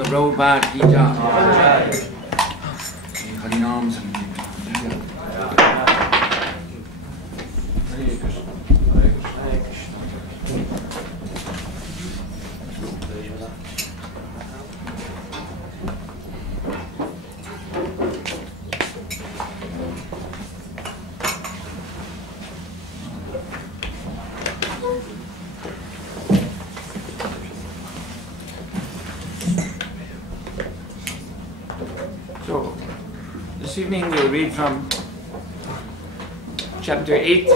Srila Bhagavad-gita. Harinam Sankirtana. Hare Krishna. Hare Krishna. So, this evening we'll read from chapter 8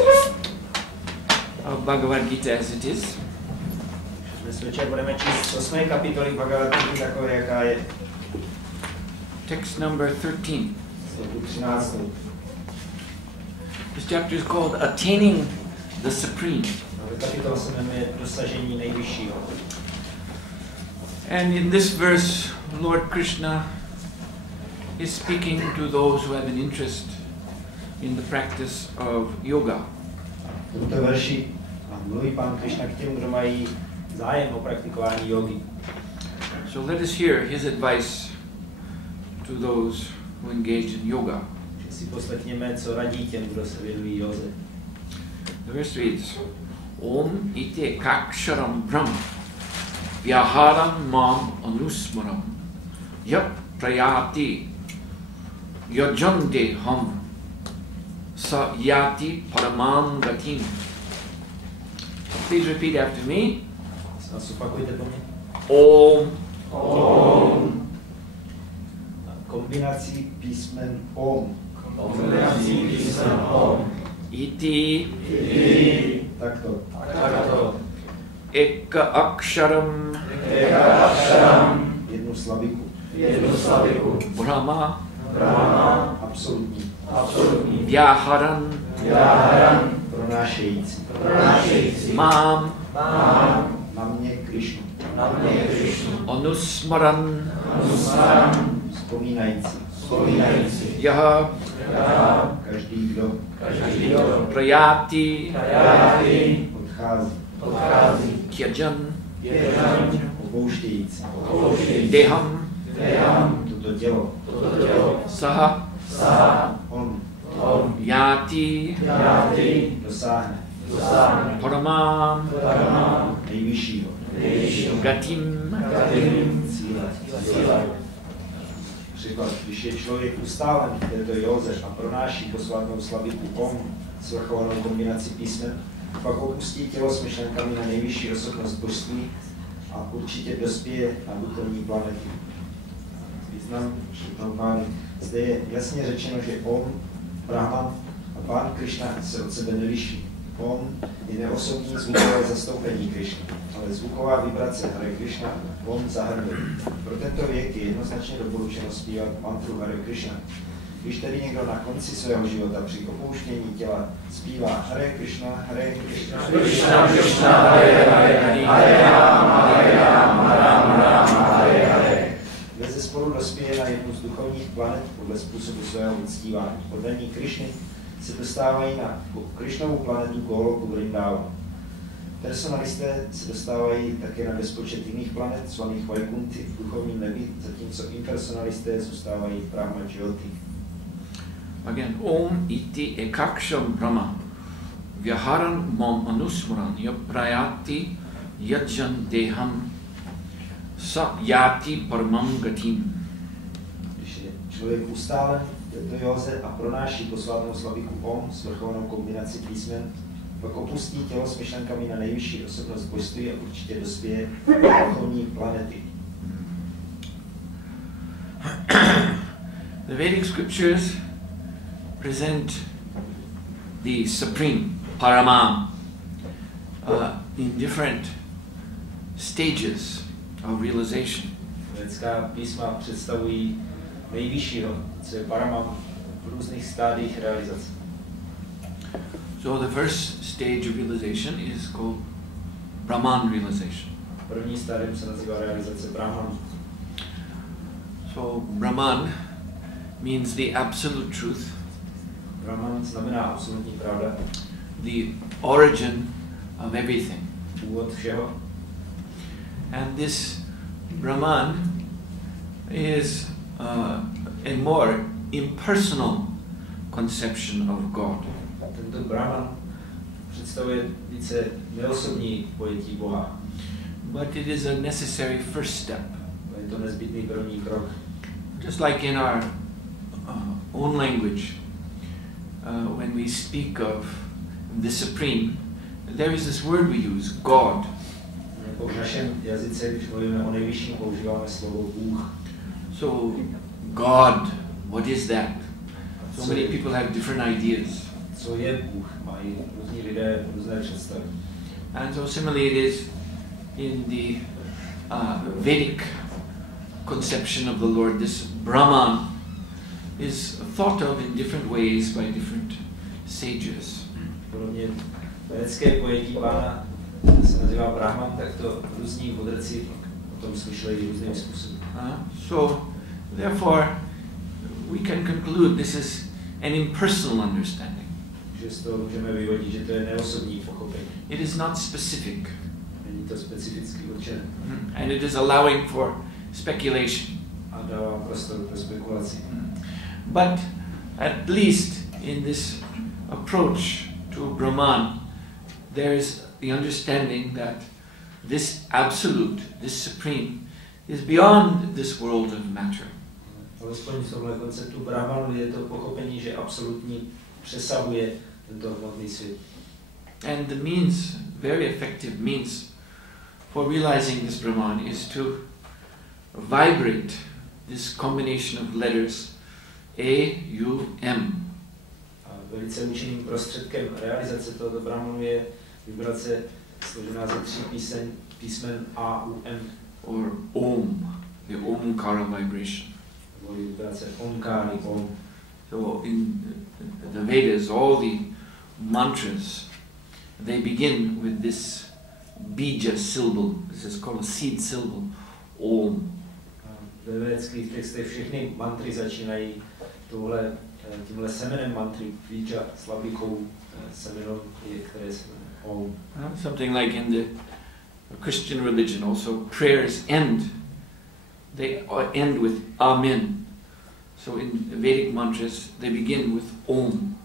of Bhagavad-gita as it is. Dnes večer budeme číst 8. kapitoly Bhagavad-gity takové, jaká je. Text number 13. 13. This chapter is called Attaining the Supreme. Kapitola se jmenuje Dosažení nejvyššího. And in this verse, Lord Krishna is speaking to those who have an interest in the practice of yoga. V tomto verši mluví Pán Krishna k těm, kdo mají zájem o praktikování jogy. So let us hear his advice to those who engage in yoga. Si poslechněme, co radí těm, kdo se věnují józe. The verse reads, Om ite kaksharam brahm vyaharam mam anusmaram yap prayati yajande ham sa yati paramam gatim. Please repeat after me. Opakujte po mně. Om. Om. Kombinací písmen Om. Kombinací písmen Om. Iti. Takto. Eka aksharam. Jednu slabiku. Brahma. Absolutní. Vyaharan. Pronášející. Mám. Na mě Krishnu. Anusmaran. Vzpomínající. Yaha. Každý, kdo Prayati. odchází. Kyajan. Opouštějící. Deham. Toto tělo. Saha. On Yati. dosáhne. Paramam. Nejvyššího. Gatim. Cíle. Příklad, když je člověk ustálen v této józe a pronáší posvátnou slaviku Om, svrchovanou kombinací písmen, pak opustí tělo s myšlenkami na nejvyšší osobnost božství a určitě dospěje na duchovní planety. Význam Prabhupády. Zde je jasně řečeno, že Om, Brahman a Pán Krishna se od sebe neliší. Om je neosobní zvukové zastoupení Krishny, ale zvuková vibrace Hare Krishna Om zahrnuje. Pro tento věk je jednoznačně doporučeno zpívat mantru Hare Krishna. Když tedy někdo na konci svého života při opouštění těla zpívá Hare Krishna, Krishna Krishna, Hare Hare, Hare Rama, Hare Hare. Bezesporu dospěje na jednu z duchovních planet podle způsobu svého uctívání. Podle ní Krishny se dostávají na Krishnovu planetu Goloku Vrindavan. Personalisté se dostávají také na bezpočet jiných planet, zvaných Vaikunty v duchovním nebi, zatímco impersonalisté zůstávají v Brahma Jyoti. Again, Om iti ekaksham brahma vyaharan mam anusmaran yaprayati yajan deham sa yati paramam gatim. Když je člověk ustálen v této józe a pronáší posvátnou slaviku Om, svrchovanou kombinaci písmen, pak opustí tělo s myšlenkami na nejvyšší osobnost božství a určitě dospěje do duchovní planety. The Vedic scriptures present the Supreme, Paramam, in different stages of realization. Vědecká písma představují nejvyššího, co je Paramam, v různých stádiích realizace. So the first stage of realization is called Brahman realization. První stádium se nazývá realizace Brahman. So Brahman means the absolute truth. Brahman znamená absolutní pravda. The origin of everything. Původ všeho. And this Brahman is a more impersonal conception of God. Tento Brahman představuje více neosobní pojetí Boha. But it is a necessary first step. Je to nezbytný první krok. Just like in our own language, when we speak of the Supreme, there is this word we use, God. Jako v našem jazyce, když mluvíme o nejvyšším, používáme slovo Bůh. So, God, what is that? So many people have different ideas. Co je Bůh? Mají různí lidé různé představy. And so similarly it is in the Vedic conception of the Lord. This Brahman is thought of in different ways by different sages. Podobně védické pojetí Pána se nazývá Brahman, tak to různí mudrci o tom slyšeli různým způsobem. So therefore we can conclude this is an impersonal understanding. Že z toho můžeme vyvodit, že to je neosobní pochopení. It is not specific. Není to specificky určené. And it is allowing for speculation. A dává prostor pro spekulaci. But at least in this approach to Brahman, there is the understanding that this absolute, this supreme, is beyond this world of matter. Alespoň v tomhle konceptu Brahmanu je to pochopení, že absolutní přesahuje tento hmotný svět. And the means, very effective means for realizing this Brahman is to vibrate this combination of letters A, U, M. A velice účinným prostředkem realizace tohoto Brahmanu je vibrace složená ze 3 písmen A, U, M. Or Om, the Omkara vibration. Nebo vibrace Omkáry, Om. So in the Vedas, all the mantras, they begin with this bija syllable. This is called a seed syllable, Om. Ve védských textech všechny mantry začínají tímhle semenem mantry, bija, slabikou semenom, které se jmenuje Om. Something like in the Christian religion also, prayers end. They end with Amen. So in Vedic mantras, they begin with Om.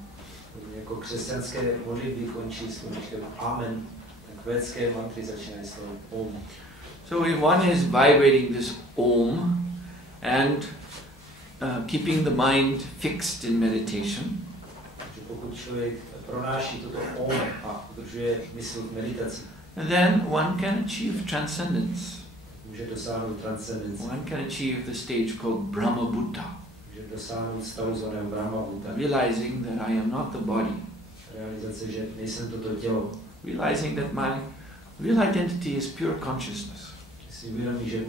Jako křesťanské modlitby končí slovíčkem Amen, tak védské mantry začínají slovem Om. So if one is vibrating this Om and keeping the mind fixed in meditation, pokud člověk pronáší toto Om a udržuje mysl v meditaci, then one can achieve transcendence. může dosáhnout transcendence. One can achieve the stage called Brahma Bhuta. Může dosáhnout stavu zvaného Brahma Bhuta. Realizing that I am not the body. Realizace, že nejsem toto tělo. Realizing that my real identity is pure consciousness. Si uvědomí, že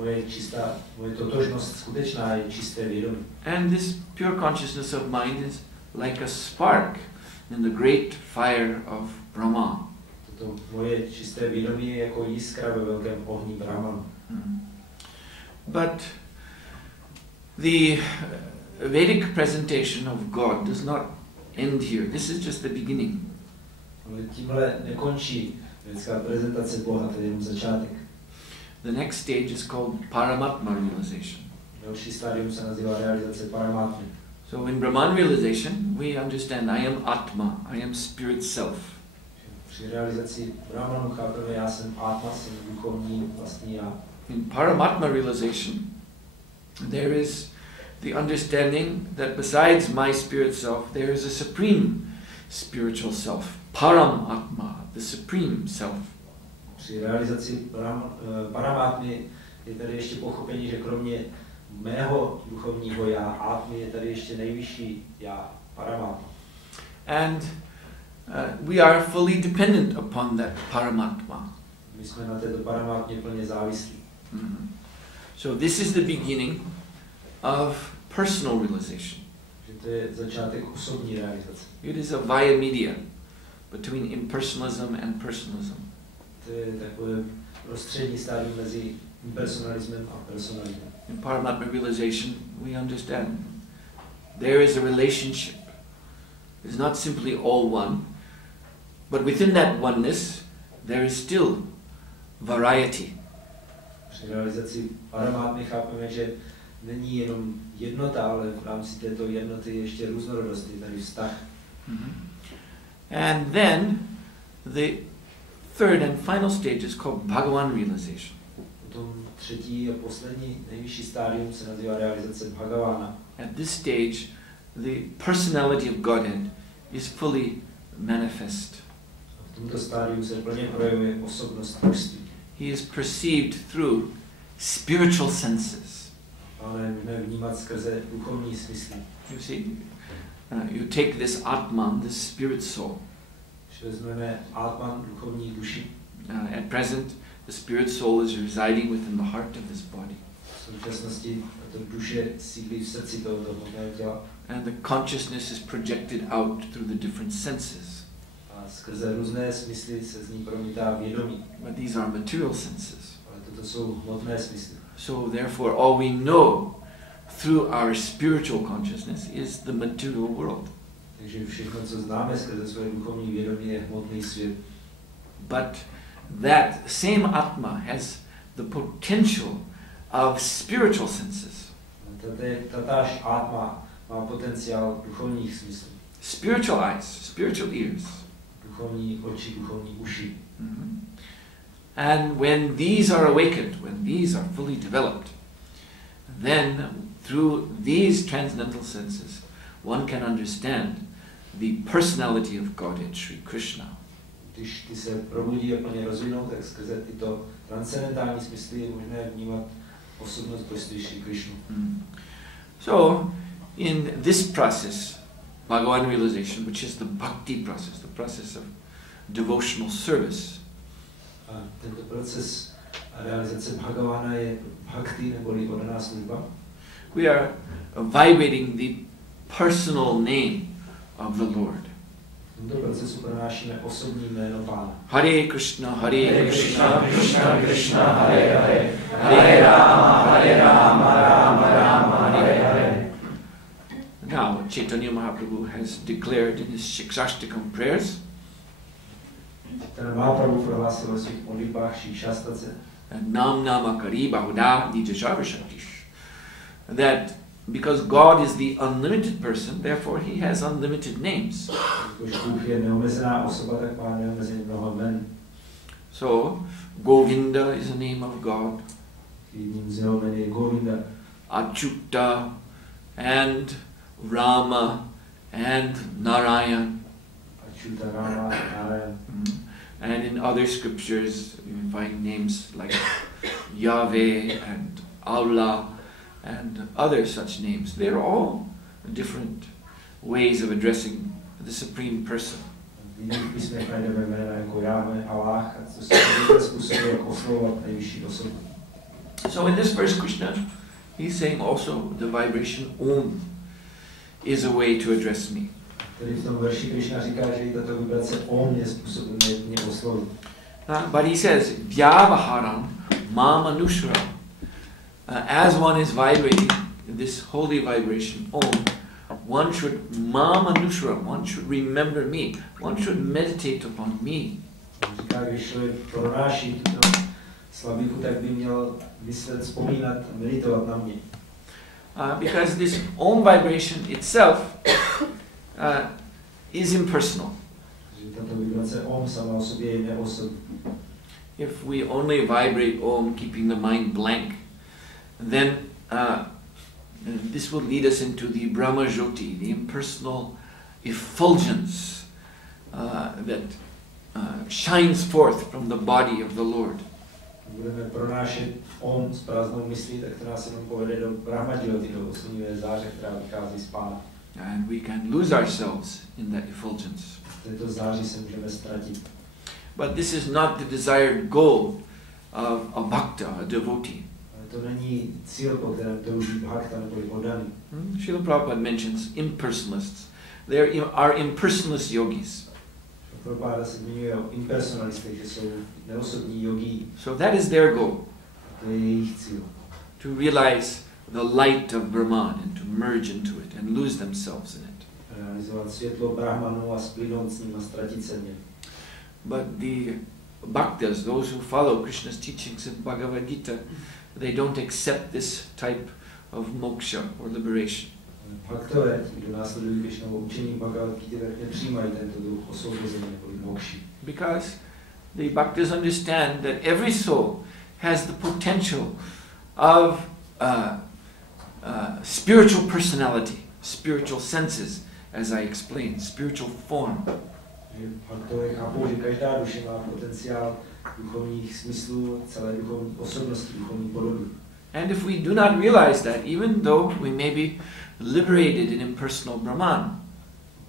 moje totožnost skutečná je čisté vědomí. And this pure consciousness of mind is like a spark in the great fire of Brahma. Toto moje čisté vědomí je jako jiskra ve velkém ohni Brahmanu. But the Vedic presentation of God does not end here. This is just the beginning. Ale tímhle nekončí vědecká prezentace Boha, to je jenom začátek. The next stage is called Paramatma realization. Další stádium se nazývá realizace Paramatmy. So in Brahman realization, we understand I am Atma, I am spirit self. Při realizaci Brahmanu chápeme, já jsem Atma, jsem duchovní vlastní já. In Paramatma realization, there is the understanding that besides my spirit self, there is a supreme spiritual self, Param Atma, the supreme self. Při realizaci Paramatmy je tady ještě pochopení, že kromě mého duchovního já, Atmy, je tady ještě nejvyšší já, Paramatma. And we are fully dependent upon that Paramatma. My jsme na této Paramatmě plně závislí. So this is the beginning of personal realization. Že to je začátek osobní realizace. It is a via media between impersonalism and personalism. To je takové prostřední stádium mezi impersonalismem a personalismem. In Paramatma realization, we understand there is a relationship. It's not simply all one, but within that oneness, there is still variety. Při realizaci Paramatmy chápeme, že není jenom jednota, ale v rámci této jednoty je ještě různorodost, je tady vztah. And then the third and final stage is called Bhagavan realization. Potom třetí a poslední nejvyšší stádium se nazývá realizace Bhagavana. At this stage, the personality of Godhead is fully manifest. V tomto stádiu se plně projevuje osobnost božství. He is perceived through spiritual senses. Ale můžeme vnímat skrze duchovní smysly. You see, you take this Atman, this spirit soul. Když vezmeme Atman, duchovní duši. At present, the spirit soul is residing within the heart of this body. V současnosti tato duše sídlí v srdci tohoto hmotného těla. And the consciousness is projected out through the different senses. A skrze různé smysly se z ní promítá vědomí. But these are material senses. Ale toto jsou hmotné smysly. So therefore, all we know through our spiritual consciousness is the material world. Takže všechno, co známe skrze své duchovní vědomí, je hmotný svět. But that same Atma has the potential of spiritual senses. Tatáž Atma má potenciál duchovních smyslů. Spiritual eyes, spiritual ears. Duchovní oči, duchovní uši. And when these are awakened, when these are fully developed, then through these transcendental senses, one can understand the personality of Godhead, Sri Krishna. Když ty se probudí a plně rozvinou, tak skrze tyto transcendentální smysly je možné vnímat osobnost božství Sri Krishnu. So, in this process, Bhagavan realization, which is the bhakti process, the process of devotional service, a tento proces realizace Bhagavana je bhakti neboli oddaná služba. we are vibrating the personal name of the Lord. V tomto procesu pronášíme osobní jméno Pána. Hare Krishna, Hare Krishna, Krishna Krishna, Hare Hare, Hare Rama, Rama Rama, Hare Hare. Now, Chaitanya Mahaprabhu has declared in his Ecstatic prayers Ten Mahaprabhu prohlásil ve svých modlitbách Šikšastace, Nam Nama Kari Bahuda Nijashava Shaktish, that because God is the unlimited person, therefore he has unlimited names. Bůh je neomezená osoba, tak má neomezený mnoho jmen. So, Govinda is a name of God, Jedním z jeho jmen je Govinda, Achyuta, and Rama, and Narayan. Achyuta, Rama, Narayan. And in other scriptures, you find names like Yahweh and Allah and other such names. They're all different ways of addressing the Supreme Person. V jiných písmech najdeme jména jako Jahve, Allah, a co se různé způsoby, jak oslovovat nejvyšší osobu. So in this verse, Krishna, he's saying also the vibration Om is a way to address me. Tedy v tom verši Krishna říká, že i tato vibrace Om je způsobem, jak mě oslovit. But he says, Vyavaharam Mamanushra. As one is vibrating this holy vibration Om, one should Mamanushra, one should remember me, one should meditate upon me. Říká, když člověk pronáší tuto slabiku, tak by měl myslet, vzpomínat a meditovat na mě. Because this Om vibration itself is impersonal. Že tato vibrace Om sama o sobě je neosobní. If we only vibrate Om, keeping the mind blank, then this will lead us into the Brahma Jyoti, the impersonal effulgence that shines forth from the body of the Lord. Budeme pronášet Om s prázdnou myslí, tak to nás jenom povede do Brahma Jyoti, do oslnivé záře, která vychází z Pána. And we can lose ourselves in that effulgence. V této záři se můžeme ztratit. But this is not the desired goal of a bhakta, a devotee. To není cíl, po kterém touží bhakta nebo oddaný. Srila Prabhupada mentions impersonalists. There are impersonalist yogis. Prabhupada se zmiňuje o impersonalistech, že jsou neosobní yogi. So that is their goal. To je jejich cíl. To realize the light of Brahman and to merge into it and lose themselves in it. Realizovat světlo Brahmanu a splynout s ním a ztratit se v něm. But the bhaktas, those who follow Krishna's teachings in Bhagavad-gita, they don't accept this type of moksha or liberation. Bhaktové, kdo následují Krishnovo učení Bhagavad-gity, tak nepřijímají tento druh osvobození nebo mokši. Because the bhaktas understand that every soul has the potential of spiritual personality, spiritual senses, as I explained, spiritual form. Bhaktové chápou, že každá duše má potenciál duchovních smyslů, celé duchovní osobnosti, duchovní podoby. And if we do not realize that, even though we may be liberated in impersonal Brahman,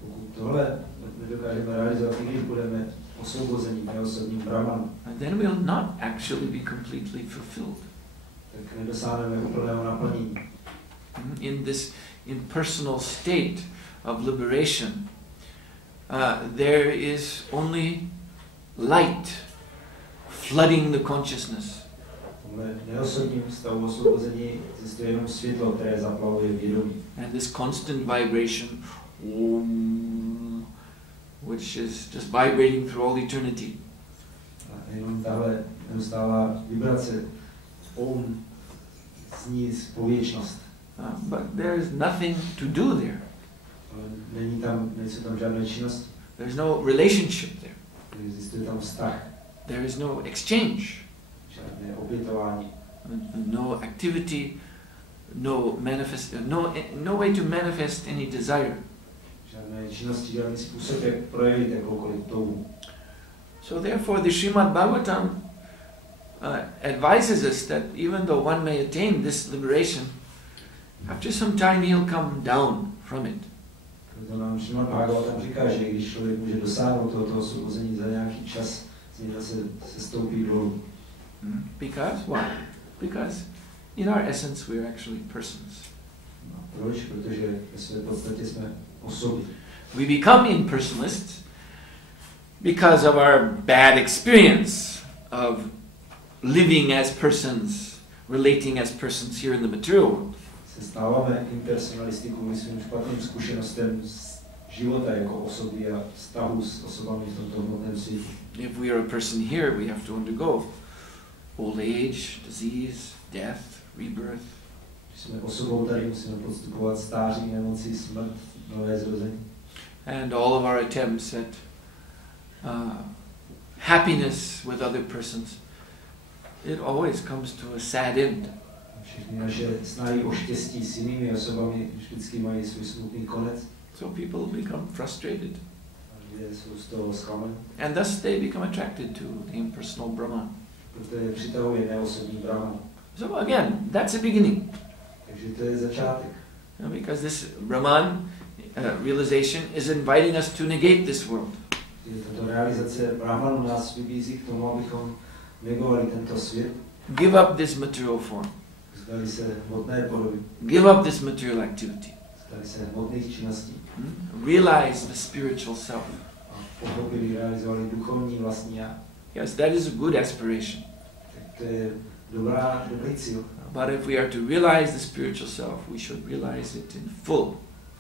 Pokud tohle nedokážeme realizovat, i když budeme osvobození neosobním Brahmanu, then we will not actually be completely fulfilled. Tak nedosáhneme úplného naplnění. In this impersonal state of liberation, there is only light flooding the consciousness. V neosobním stavu osvobození existuje jenom světlo, které zaplavuje vědomí. And this constant vibration, which is just vibrating through all eternity. A jenom tahle neustálá vibrace, zní pověčnost. But there is nothing to do there. Nejsou tam žádné činnosti. There's no relationship there. Existuje tam vztah. There is no exchange. Žádné obětování. No activity, no way to manifest any desire. Žádné činnosti, žádný způsob, jak projevit jakoukoliv touhu. So therefore the Srimad Bhagavatam advises us that even though one may attain this liberation, after some time he'll come down from it. Proto nám Srimad Bhagavatam říká, že když člověk může dosáhnout tohoto osvobození za nějaký čas, z něj zase se stoupí dolů. Because why? Because in our essence we are actually persons. Proč? Protože ve své podstatě jsme osoby. We become impersonalists because of our bad experience of living as persons, relating as persons here in the material world. Se stáváme impersonalisty kvůli svým špatným zkušenostem z života jako osoby a vztahu s osobami v tomto hmotném světě. If we are a person here, we have to undergo old age, disease, death, rebirth. Když jsme osobou tady, musíme podstupovat stáří, nemoci, smrt, nové zrození. And all of our attempts at happiness with other persons, it always comes to a sad end. Všechny naše snahy o štěstí s jinými osobami vždycky mají svůj smutný konec. So people become frustrated. Lidé jsou z toho zklamaní. And thus they become attracted to the impersonal Brahman. Proto je přitahuje neosobní Brahman. So again, that's the beginning. Takže to je začátek. Because this Brahman realization is inviting us to negate this world. Tato realizace Brahmanu nás vybízí k tomu, abychom negovali tento svět. Give up this material form. Zdali se hmotné podoby. Give up this material activity. Zdali se hmotných činností. Realize the spiritual self. A pochopili, realizovali duchovní vlastní já. Yes, that is a good aspiration. Tak to je dobrý cíl. But if we are to realize the spiritual self, we should realize it in full.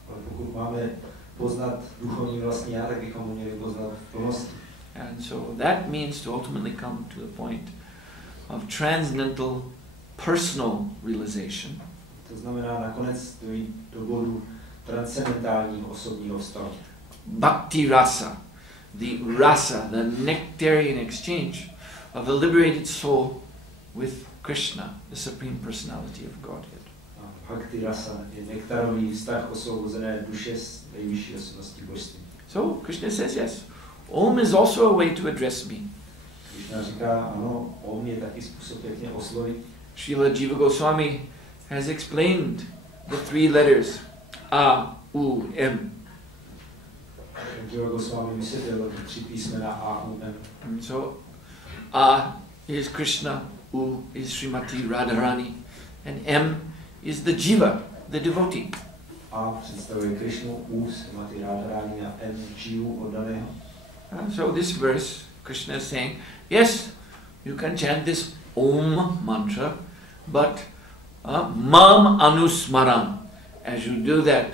Ale pokud máme poznat duchovní vlastní já, tak bychom ho měli poznat v plnosti. And so that means to ultimately come to the point of transcendental personal realization. To znamená nakonec dojít do bodu transcendentálního osobního vztahu. Bhakti rasa, the nectarian exchange of a liberated soul with Krishna, the Supreme Personality of Godhead. Bhakti rasa je nektarový vztah osvobozené duše s nejvyšší osobností božství. So Krishna says yes. Om is also a way to address me. Krishna říká, ano, Om je taky způsob, jak mě oslovit. Srila Jiva Goswami has explained the three letters A, U, M. Jiva Goswami vysvětlil tři písmena A, U, M. So A is Krishna, U is Srimati Radharani, and M is the Jiva, the devotee. A představuje Krishnu, U Srimati Radharani a M Jivu oddaného. So this verse, Krishna is saying, yes, you can chant this Om mantra, but Mam Anusmaram. As you do that,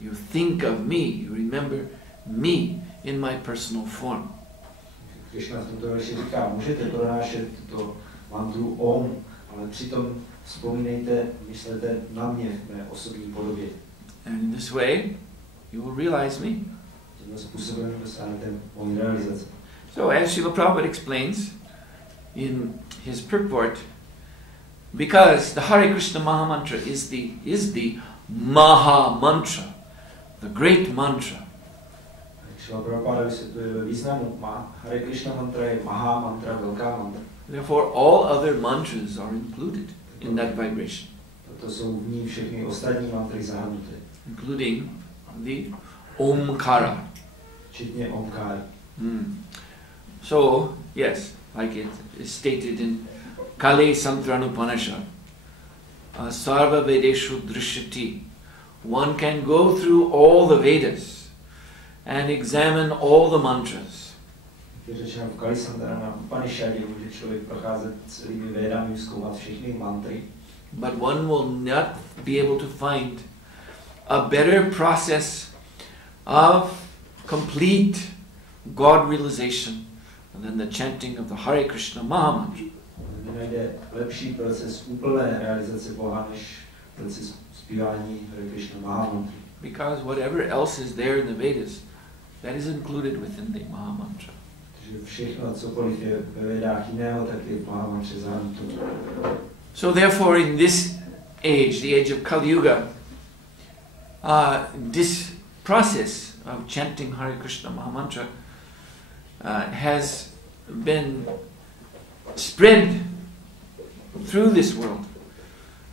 you think of me, you remember me in my personal form. Krishna v tomto verši říká, můžete pronášet tuto mantru Om, ale přitom Vzpomínejte, myslete na mě v mé osobní podobě. And in this way, you will realize me. Tímto způsobem dosáhnete mojí realizace. So as Srila Prabhupada explains in his purport, because the Hare Krishna Maha Mantra is the Maha Mantra, the great mantra. Srila Prabhupada vysvětluje ve významu Hare Krishna mantra je Maha mantra, velká mantra. Therefore all other mantras are included in that vibration. Proto jsou v ní všechny ostatní mantry zahrnuty. Including the Omkara. Včetně Omkary. So, yes, like it is stated in Kale Santranupanishad, Sarva Vedeshu Drishyati. One can go through all the Vedas and examine all the mantras. Je řečeno v Kali Santrana Upanishadě, může člověk procházet celými Védami, zkoumat všechny mantry. But one will not be able to find a better process of complete God realization than the chanting of the Hare Krishna Maha Mantra. Nenajde lepší proces úplné realizace Boha než proces zpívání Hare Krishna Maha Mantry. Because whatever else is there in the Vedas, that is included within the Maha Mantra. Takže všechno, cokoliv je ve Védách jiného, tak je v Maha Mantře zahrnuto. So therefore in this age, the age of Kali Yuga, this process of chanting Hare Krishna Maha Mantra has been spread through this world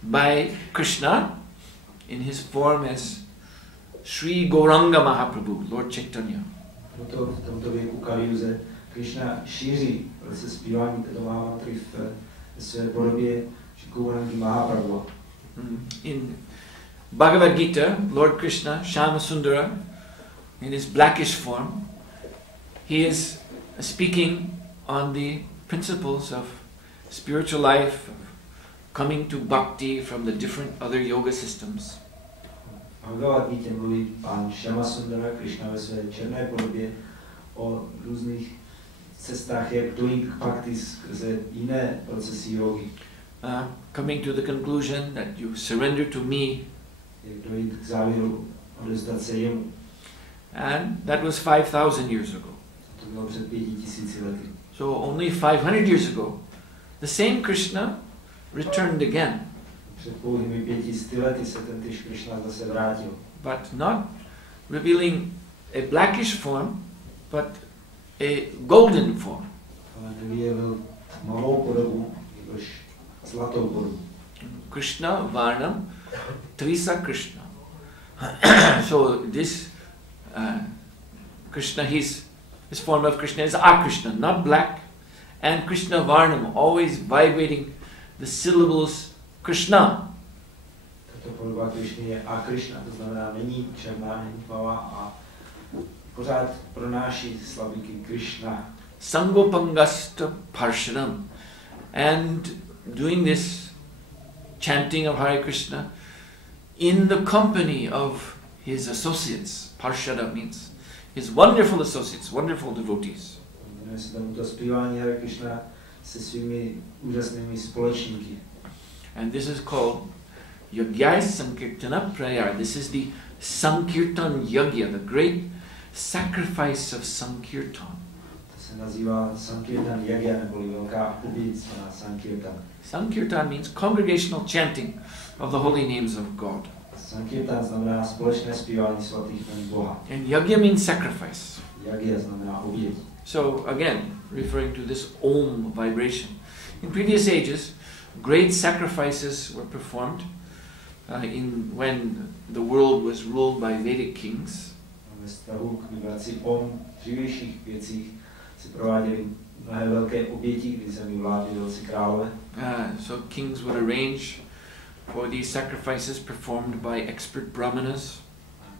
by Krishna in his form as Sri Gauranga Mahaprabhu, Lord Chaitanya. Proto v tomto věku Kali Yuze Krishna šíří proces zpívání této Maha Mantry v své podobě Gaurangi Mahaprabhu. In Bhagavad-gita, Lord Krishna, Shama Sundara, in his blackish form, he is speaking on the principles of spiritual life, of coming to bhakti from the different other yoga systems. Bhagavad-gita mluví pán Shama Sundara Krishna ve své černé podobě o různých cestách, jak dojít k bhakti skrze jiné procesy yogi. Coming to the conclusion that you surrender to me. Jak dojít k závěru, odevzdat se jemu. And that was 5,000 years ago. To bylo před 5,000 lety. So only 500 years ago, the same Krishna returned again. Před pouhými 500 lety se ten tyž Krishna zase vrátil. But not revealing a blackish form, but a golden form. Ale nevyjevil tmavou podobu, jakož zlatou podobu. Krishna Varnam Trisa Krishna. So this Krishna, his form of Krishna is Akrishna, not black, and Krishna Varnam, always vibrating the syllables Krishna. Tato podoba Krishny je Akrishna, to znamená není černá, není tmavá a pořád pronáší slavíky Krishna. Sangopangasta Parshanam. And doing this chanting of Hare Krishna in the company of his associates. Parshada means his wonderful associates, wonderful devotees. Jmenuje se tomuto zpívání Hare Krishna se svými úžasnými společníky. And this is called Yagyaya Sankirtana prayer. This is the Sankirtan Yagya, the great sacrifice of Sankirtan. To se nazývá Sankirtan Yagya, neboli velká oběť na Sankirtan. Sankirtan means congregational chanting of the holy names of God. Sankirtan znamená společné zpívání svatých jmen Boha. And Yagya means sacrifice. Yagya znamená oběť. So again, referring to this Om vibration. In previous ages, great sacrifices were performed when the world was ruled by Vedic kings. Ve vztahu k vibraci Om v dřívějších věcích se prováděly mnohé velké oběti, kdy zemi vládli velcí králové. So kings would arrange for these sacrifices performed by expert brahmanas.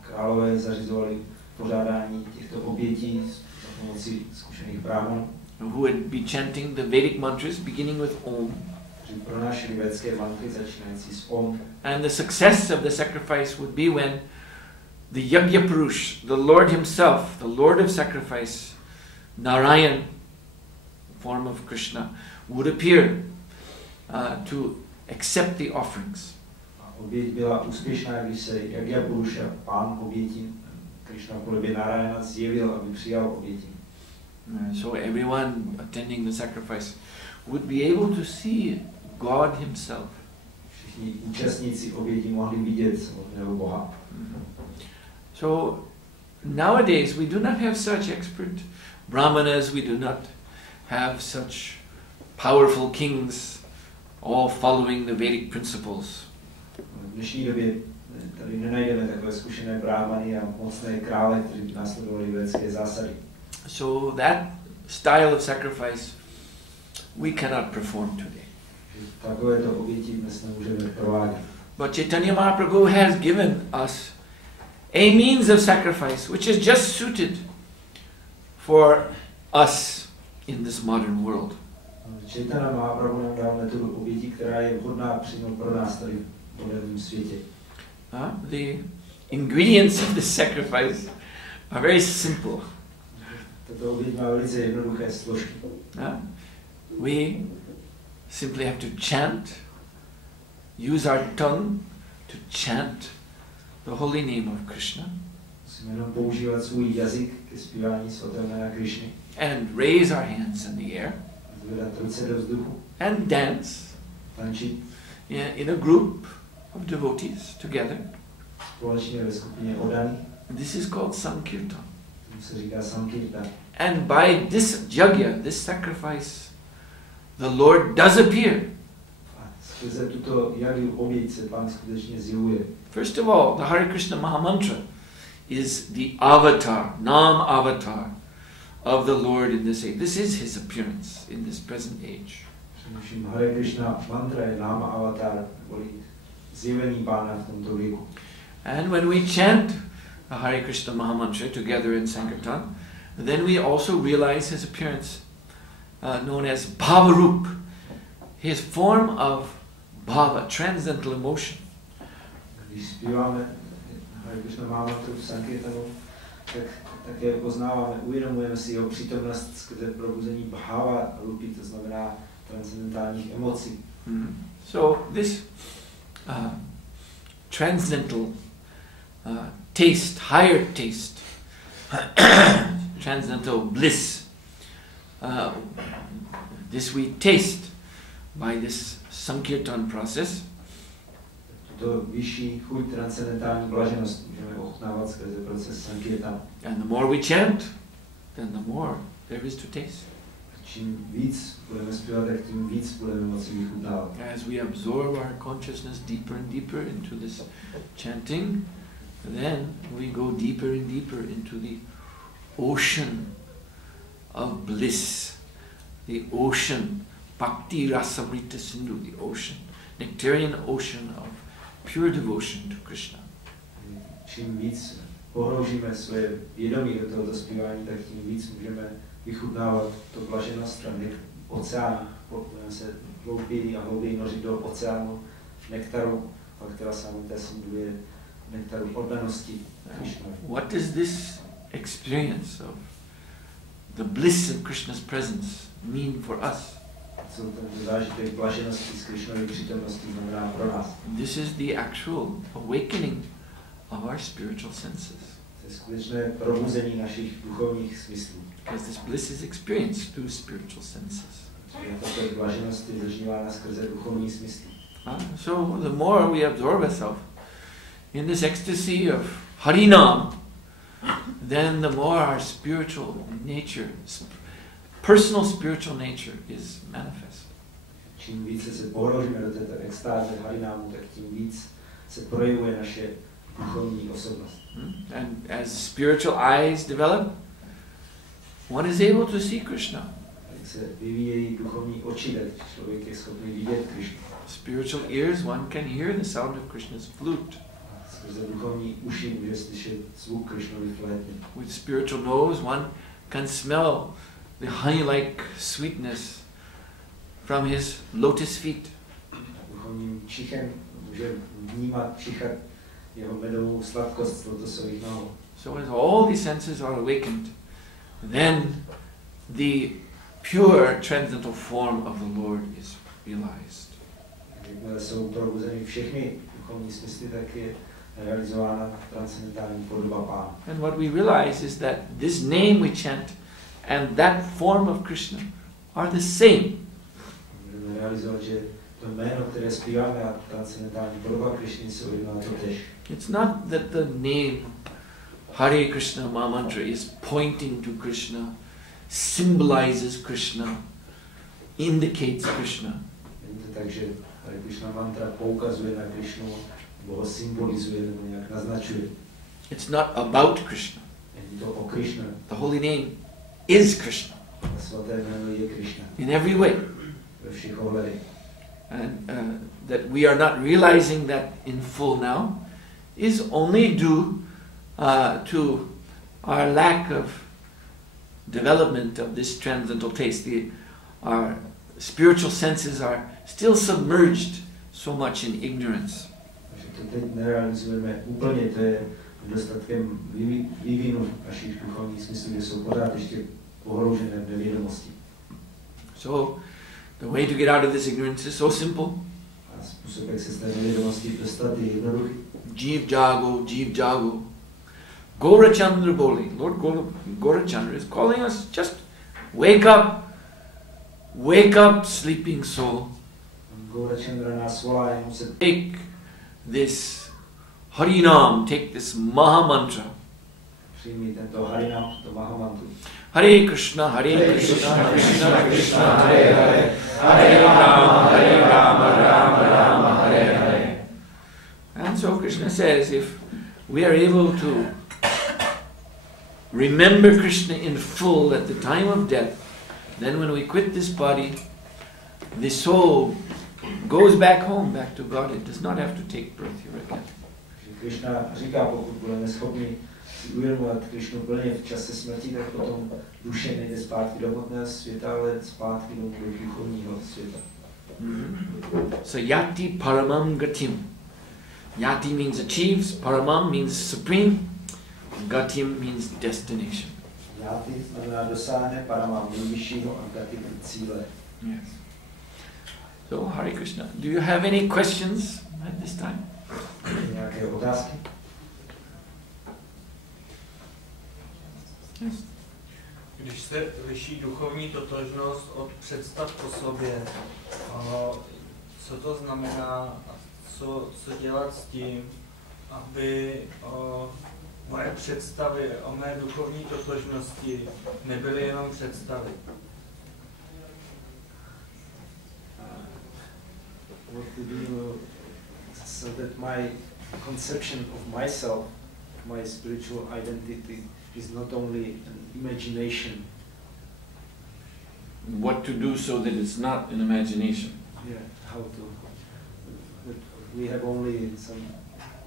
Králové zařizovali pořádání těchto obětí za pomoci zkušených brahmanů. Who would be chanting the Vedic mantras beginning with Om. Pronášeli védské mantry začínající s Om. And the success of the sacrifice would be when the Yagya Purush, the Lord himself, the Lord of sacrifice, Narayan, form of Krishna, would appear to accept the offerings. Oběť byla úspěšná, když se Jagyapuruša, pán oběti, Krishna v podobě Narayana zjevil, aby přijal oběti. So everyone attending the sacrifice would be able to see God himself. Všichni účastníci oběti mohli vidět samotného Boha. So nowadays we do not have such expert brahmanas, we do not have such powerful kings all following the Vedic principles. V dnešní době tady nenajdeme takové zkušené brahmany a mocné krále, kteří následovali védské zásady. So that style of sacrifice we cannot perform today. Takovéto oběti dnes nemůžeme provádět. But Chaitanya Mahaprabhu has given us a means of sacrifice which is just suited for us in this modern world. Chaitanya Mahaprabhu nám dal metodu oběti, která je vhodná přímo pro nás tady v moderním světě. The ingredients of this sacrifice are very simple. Tato oběť má velice jednoduché složky. We simply have to chant, use our tongue to chant the holy name of Krishna. Musíme jenom používat svůj jazyk ke zpívání svatého jména Krishny. And raise our hands in the air. Zvedat ruce do vzduchu. And dance. Tančit. In a group of devotees together. Společně ve skupině oddaných. This is called Sankirtana. To se říká Sankirtana. And by this yajna, this sacrifice, the Lord does appear. Skrze tuto jagnu oběť se Pán skutečně zjevuje. First of all, the Hare Krishna Mahamantra is the avatar, Nam avatar of the Lord in this age. This is his appearance in this present age. Především Hare Krishna mantra je Nama avatar, neboli zjevení Pána v tomto věku. And when we chant the Hare Krishna Mahamantra together in Sankirtana, then we also realize his appearance, known as Bhavarup, his form of bhava, transcendental emotion. Když zpíváme Hare Krishna Mahamantru v Sankirtanu, tak také poznáváme, uvědomujeme si jeho přítomnost skrze probuzení bhava rupy, to znamená transcendentálních emocí. So this transcendental taste, higher taste, transcendental bliss, this we taste by this Sankirtan process. Tuto vyšší chuť transcendentální blaženost můžeme ochutnávat skrze proces Sankirtana. And the more we chant, then the more there is to taste. Čím víc budeme zpívat, tak tím víc budeme moci vychutnávat. As we absorb our consciousness deeper and deeper into this chanting, then we go deeper and deeper into the ocean of bliss, the ocean, bhakti rasamrita sindhu, the ocean, nectarian ocean of pure devotion to Krishna. Čím víc pohroužíme své vědomí do tohoto zpívání, tak tím víc můžeme vychutnávat to blaženost a oceán, budeme se hlouběji a hlouběji nořit do oceánu nektaru, bhakti rasamrita sindhu je nektaru oddanosti Krishna. What is this experience of the bliss of Krishna's presence mean for us? Co ten zážitek blaženosti z Krishnovy přítomnosti znamená pro nás? This is the actual awakening of our spiritual senses. To je skutečné probuzení našich duchovních smyslů. Because this bliss is experienced through spiritual senses. Tato blaženost je zažívána skrze duchovní smysly. So the more we absorb ourselves in this ecstasy of Harinam, then the more our spiritual nature, personal spiritual nature is manifest. Čím více se pohroužíme do této extáze Harinámu, tak tím víc se projevuje naše duchovní osobnost. And as spiritual eyes develop, one is able to see Krishna. Tak se vyvíjejí duchovní oči, tak člověk je schopný vidět Krishnu. Spiritual ears, one can hear the sound of Krishna's flute. Skrze duchovní uši může slyšet zvuk Krishnovy flétny. With spiritual nose, one can smell the honey-like sweetness from his lotus feet. Duchovním čichem může vnímat, čichat jeho medovou sladkost z lotosových nohou. So as all these senses are awakened, then the pure transcendental form of the Lord is realized. Jakmile jsou probuzeny všechny duchovní smysly, tak je realizována transcendentální podoba Pána. And what we realize is that this name we chant and that form of Krishna are the same. Můžeme realizovat, že to jméno, které zpíváme, a transcendentální podoba Krishny jsou jedno a totéž. It's not that the name Hare Krishna Mahamantra is pointing to Krishna, symbolizes Krishna, indicates Krishna. Není to tak, že Hare Krishna mantra poukazuje na Krishnu, nebo ho symbolizuje, nebo nějak naznačuje. It's not about Krishna. Není to o Krishna. The holy name is Krishna. Svaté jméno je Krishna. In every way. Ve všech ohledech. And that we are not realizing that in full now is only due to our lack of development of this transcendental taste. Our spiritual senses are still submerged so much in ignorance. Takže to teď nerealizujeme úplně, to je nedostatkem vývinu našich duchovních smyslů, že jsou pořád ještě pohroužené v nevědomosti. So, the way to get out of this ignorance is so simple. A způsob, jak se z té nevědomosti dostat, je jednoduchý. Jeev jago. Gaurachandra boli. Lord Gaurachandra is calling us, just wake up, sleeping soul. Gaurachandra nás volá, jenom se Take this Harinam, take this Maha Mantra. přijmi tento Harinam, to Mahamantru. Hare Krishna, Krishna Krishna, Hare Hare, Hare Rama, Rama Hare Hare. And so Krishna says, if we are able to remember Krishna in full at the time of death, then when we quit this body, the soul goes back home, back to God. It does not have to take birth here again. Krishna říká, pokud budeme schopni si uvědomovat Krishnu plně v čase smrti, tak potom duše nejde zpátky do hmotného světa, ale zpátky do duchovního světa. So yati paramam gatim. Yati means achieves, paramam means supreme, gatim means destination. Yati znamená dosáhne, paramam nejvyššího a gatim cíle. Yes. So Hare Krishna. Do you have any questions at this time? Nějaké otázky? Yes. Když se liší duchovní totožnost od představ o sobě, co to znamená, co dělat s tím, aby moje představy o mé duchovní totožnosti nebyly jenom představy? What to do so that my conception of myself, my spiritual identity, is not only an imagination. What to do so that it's not an imagination? Yeah, how to. That we have only some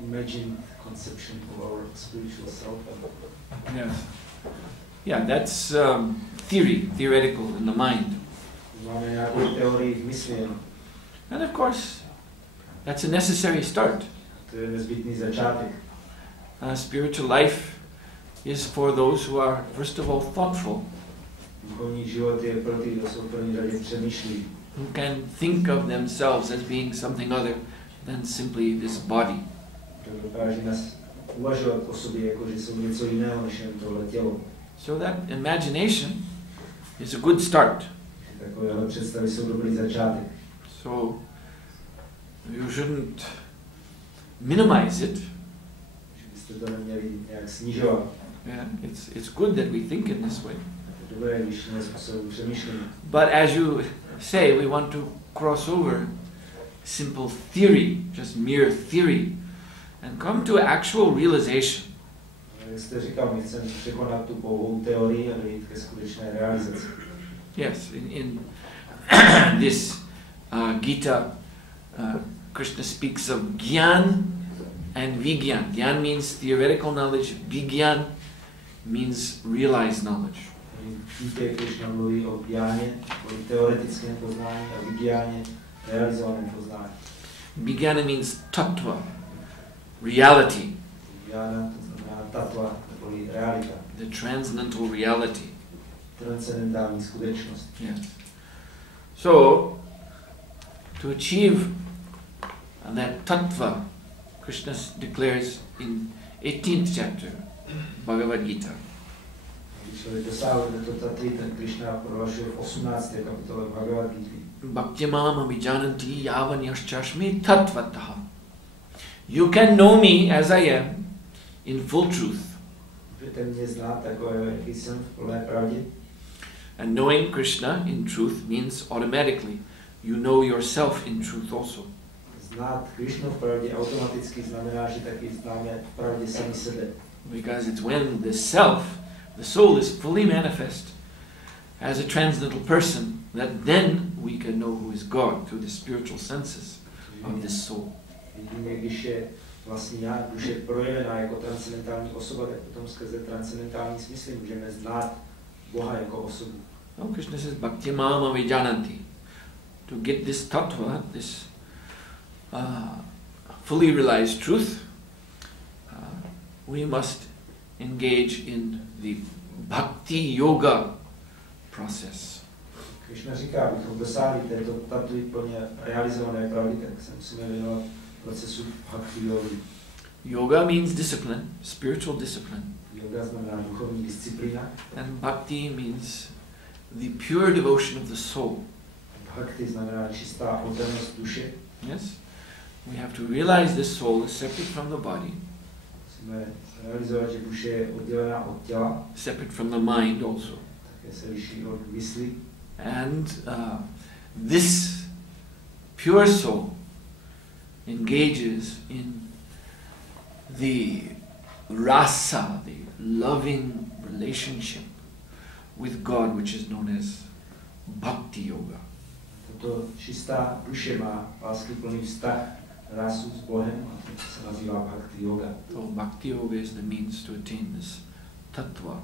imagined conception of our spiritual self. Yes. Yeah, that's theoretical in the mind. Máme nějakou teorii v mysli. And of course, that's a necessary start. To je nezbytný začátek. Spiritual life is for those who are, first of all, thoughtful. Duchovní život je pro ty, kdo jsou v první řadě přemýšlí. Who can think of themselves as being something other than simply this body. Kdo dokáží nás uvažovat o sobě, jako že jsou něco jiného než jen tohle tělo. So that imagination is a good start. Takovéhle představy jsou dobrý začátek. So you shouldn't minimize it. Že byste to neměli nějak snižovat. Yeah, it's good that we think in this way. Dobré, když způsobem přemýšlíme. But as you say, we want to cross over simple theory, just mere theory, and come to actual realization. Jak jste říkal, my chceme překonat tu pouhou teorii a dojít ke skutečné realizaci. Yes, in this Gita, Krishna speaks of Gyan and Vigyan. Gyan means theoretical knowledge, Vigyan means realized knowledge. V Gitě Krishna mluví o Gyaně, o teoretickém poznání a Vigyaně, realizovaném poznání. Vijnana means tattva, reality. Vijnana to znamená tattva, neboli realita. The transcendental reality. Transcendentální skutečnost. Yes. So, to achieve And that tattva, Krishna declares in 18th chapter, Bhagavad-gita. Když člověk dosáhl do tattvy, ten Krishna prohlašuje v 18. kapitole Bhagavad-gity. Bhaktimama vijananti yavan yaschashmi tattvataha. You can know me as I am in full truth. Můžete mě znát takové, jaký jsem v plné pravdě. And knowing Krishna in truth means automatically you know yourself in truth also. Znát Krishnu v pravdě automaticky znamená, že taky známe v pravdě sami sebe. Because it's when the self, the soul is fully manifest as a transcendental person, that then we can know who is God through the spiritual senses of this soul. Jedině, když je vlastně já, duše projevená jako transcendentální osoba, tak potom skrze transcendentální smysly můžeme znát Boha jako osobu. No, Krishna says, Bhakti Mama Vijananti. To get this tattva, this fully realized truth, we must engage in the bhakti yoga process. Krishna říká, abychom dosáhli této tattwy plně realizované pravdy, tak se musíme věnovat procesu bhakti yoga. Yoga means discipline, spiritual discipline. Yoga znamená duchovní disciplína. And bhakti means the pure devotion of the soul. Bhakti znamená čistá oddanost duše. Yes? We have to realize this soul is separate from the body. Musíme realizovat, že duše je oddělená od těla. Separate from the mind also. Také se liší od mysli. And this pure soul engages in the rasa, the loving relationship with God, which is known as bhakti yoga. Tato čistá duše má láskyplný vztah rasu s Bohem a to se nazývá bhakti yoga. So bhakti yoga is the means to attain this tattva.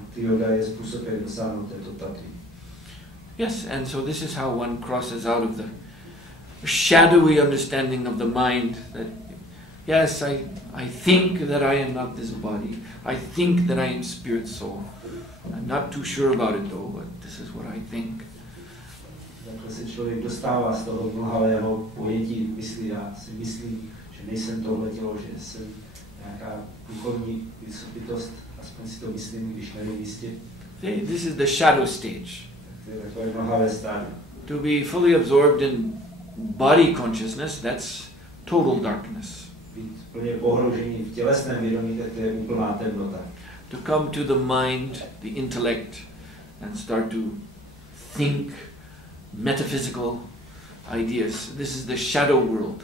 Bhakti yoga je způsob, jak dosáhnout této tattwy. Yes, and so this is how one crosses out of the shadowy understanding of the mind that, yes, I think that I am not this body. I think that I am spirit soul. I'm not too sure about it though, but this is what I think. Takhle se člověk dostává z toho mlhavého pojetí mysli. Já si myslím, že nejsem tohle tělo, že jsem nějaká duchovní bytost, aspoň si to myslím, když nevím jistě. This is the shadow stage. To je takové mlhavé stádium. To be fully absorbed in body consciousness, that's total darkness. Být plně pohroužení v tělesném vědomí, tak to je úplná temnota. To come to the mind, the intellect, and start to think metaphysical ideas. This is the shadow world.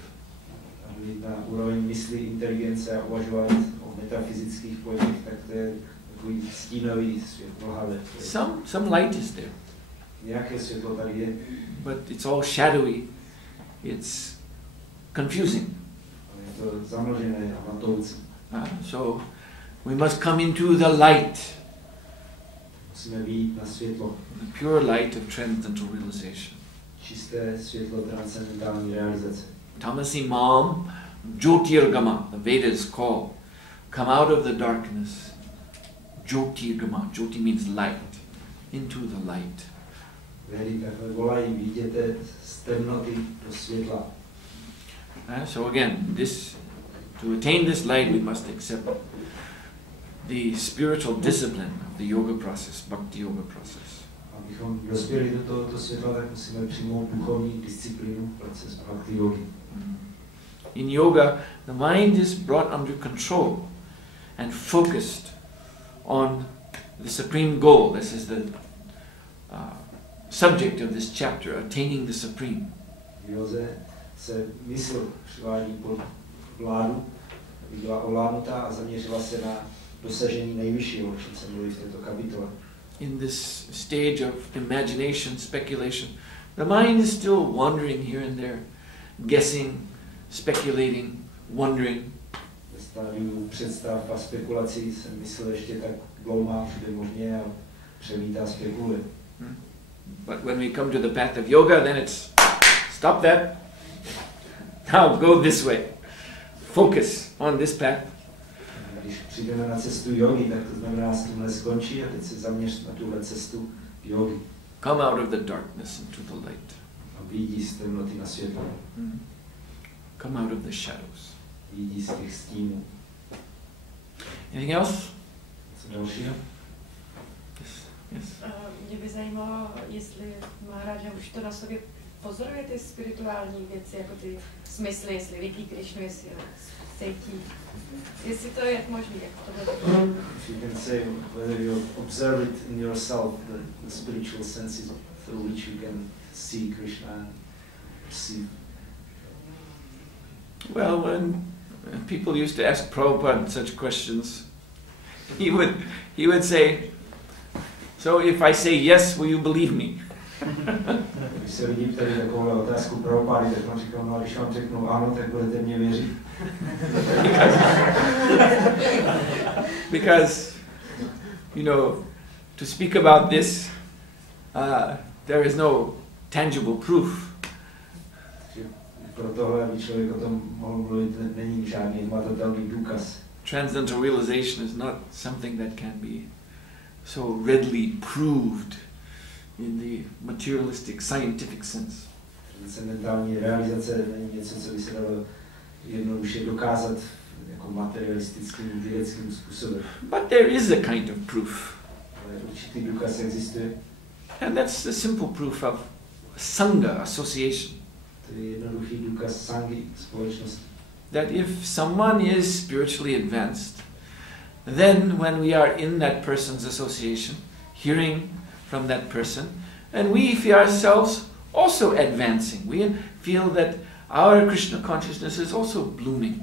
Na úroveň mysli, inteligence a uvažovat o metafyzických pojmech, tak to je takový stínový svět, mlhavé. Some light is there. Nějaké světlo tady je. But it's all shadowy. It's confusing. Je to zamlžené a matoucí. So we must come into the light. Musíme vyjít na světlo. The pure light of transcendental realization. Čisté světlo transcendentální realizace. Tamasi mam jyotirgama, the Vedas call. Come out of the darkness. Jyotirgama. Jyoti means light. Into the light. Vedy takhle volají, vyjděte z temnoty do světla. So again, to attain this light, we must accept the spiritual discipline of the yoga process, bhakti yoga process. Abychom dospěli do tohoto světla, tak musíme přijmout duchovní disciplínu, proces bhakti yogi. In yoga, the mind is brought under control and focused on the supreme goal. This is the subject of this chapter, attaining the supreme. V józe se mysl přivádí pod vládu, aby byla ovládnutá a zaměřila se na dosažení nejvyššího, o čem se mluví v této kapitole. In this stage of imagination, speculation, the mind is still wandering here and there, guessing, speculating, wondering. Ve stádiu představ a spekulací se mysl ještě tak dloumá všude možně a přemítá, spekuluje. But when we come to the path of yoga, then it's stop that. Now go this way. Focus on this path. Když přijdeme na cestu jogy, tak to znamená s tímhle skončí a teď se zaměř na tuhle cestu jogy. Come out of the darkness into the light. A vyjdi z temnoty na světlo. come out of the shadows. Vyjdi z těch stínů. Anything else? Co dalšího? Yes. Mě by zajímalo, jestli Maharaja už to na sobě pozoruje ty spirituální věci, jako ty smysly, jestli vidí Krishnu, jestli ho cítí. Jestli to je možné, jak to bude. If you can say whether you observe it in yourself, the spiritual senses through which you can see Krishna and perceive. Well, when people used to ask Prabhupada such questions, he would say, "So if I say yes, will you believe me?" Když se lidi ptali takovou otázku Prabhupády, tak on říkal, no, když vám řeknu ano, tak budete mě věřit. Because, you know, to speak about this, there is no tangible proof. Pro tohle, aby člověk o tom mohl mluvit, není žádný hmatatelný důkaz. Transcendental realization is not something that can be so readily proved in the materialistic, scientific sense. Transcendentální realizace není něco, co by se dalo jednoduše dokázat jako materialistickým, vědeckým způsobem. But there is a kind of proof. Ale určitý důkaz existuje. And that's the simple proof of sangha, association. To je jednoduchý důkaz sangy, společnosti. That if someone is spiritually advanced, then when we are in that person's association, hearing from that person, and we feel ourselves also advancing. We feel that our Krishna consciousness is also blooming.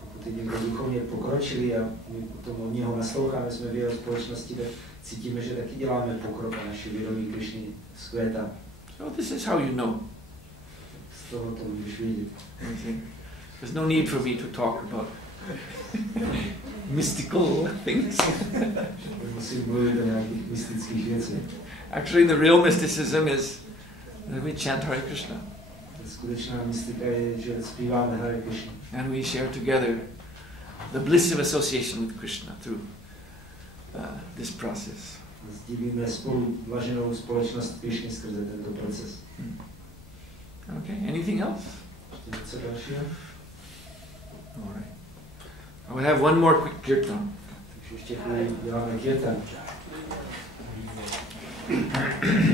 Pokud je někdo duchovně pokročilý a my potom od něho nasloucháme, jsme v jeho společnosti, tak cítíme, že taky děláme pokrok a naše vědomí Krishny vzkvétá. So this is how you know. Z toho to můžeš vidět. There's no need for me to talk about mystical things. Musím mluvit o nějakých mystických věcech. Actually, the real mysticism is that we chant Hare Krishna. Skutečná mystika je, že zpíváme Hare Krishna. And we share together the bliss of association with Krishna through this process. Sdílíme spolu blaženou společnost Krishny skrze tento proces. Okay, anything else? Něco dalšího? All right. I will have one more quick kirtan. Takže ještě chvíli děláme kirtan. Hare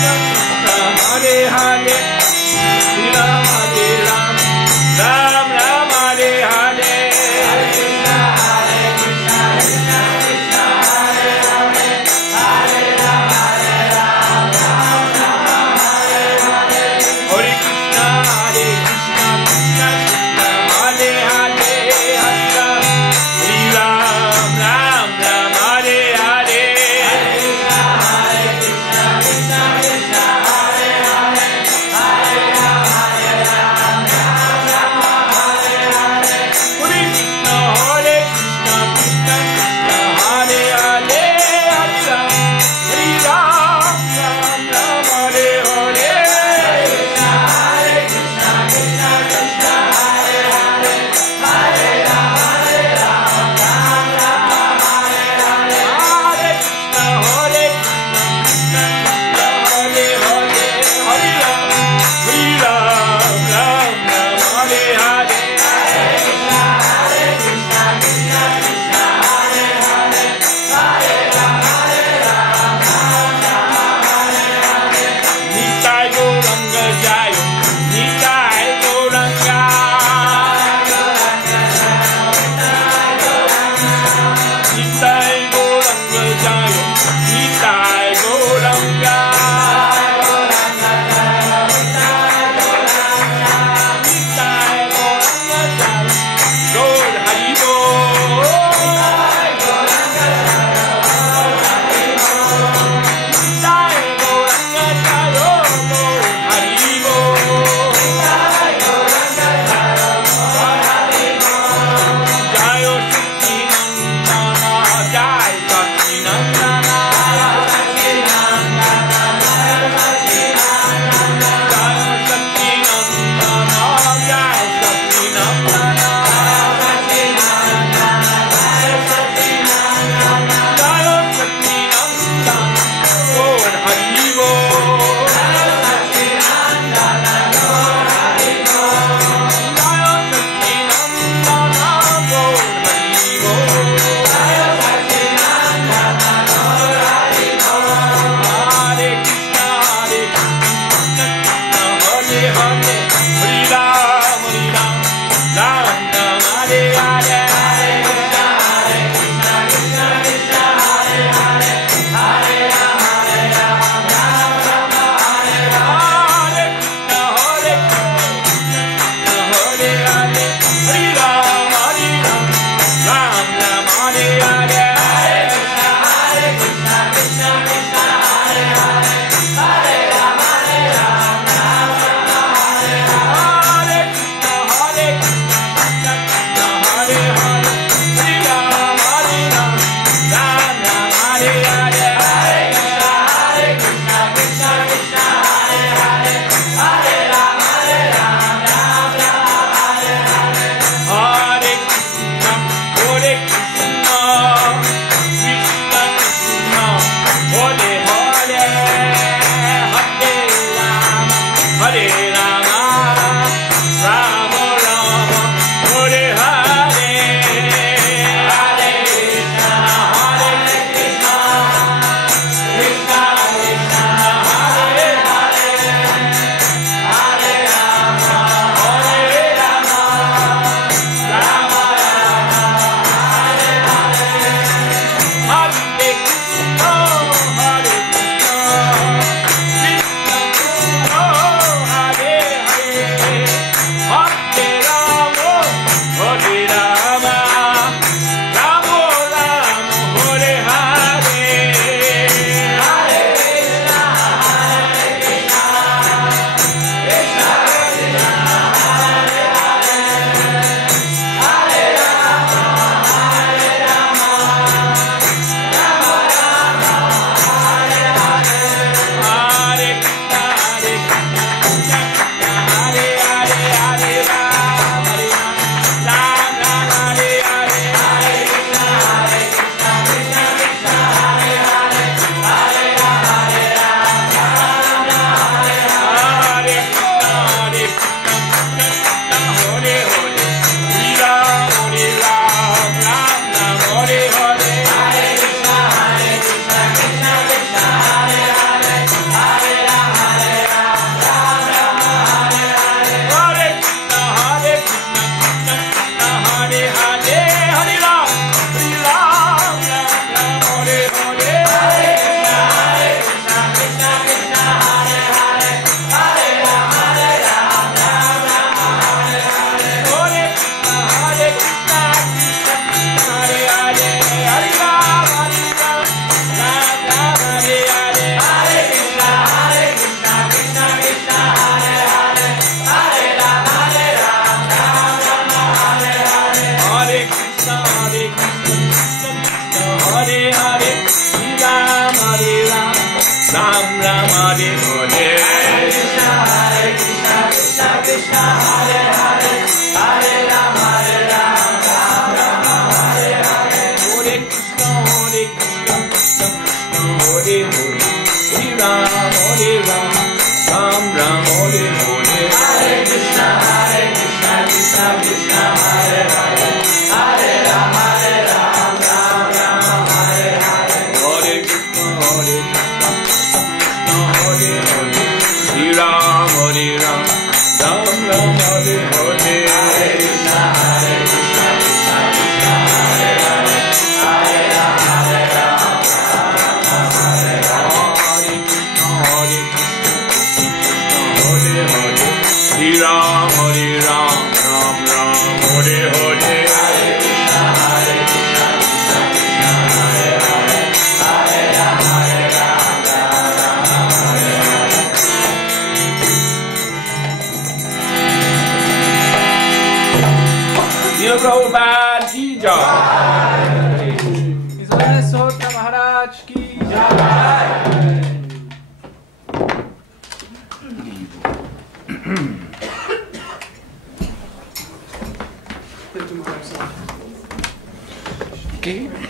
Hare Prabhupada ki jai. Suhotra Maharaj ki jai. Okay.